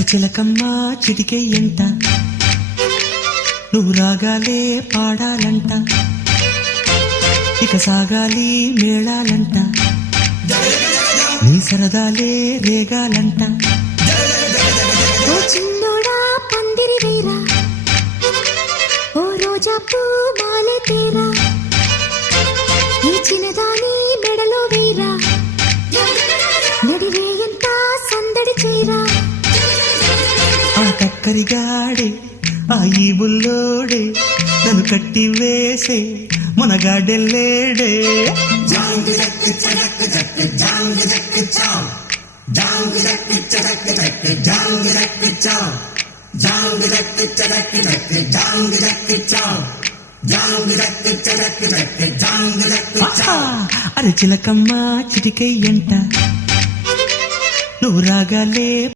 చిలకమ్మ చిటికే ఎంత నువ్వు రాగాలే పాడాలంట ఇక సాగాలి మేళాలంట నీ సరదాలే రేగాలంట ఓ చిన్నోడా పందిరి వేరా ఓ రోజా పూ మాలే తేరా ఈ చిన్నదాని మెడలో వేరా నడిరే ఎంత సందడి చేరా ఆ కక్కరిగాడే ఆ ఈ బుల్లోడే నన్ను కట్టి వేసే మునగాడెల్లేడే చిలకమ్మ చిటికై ఎంట నువ్వు రాగాలే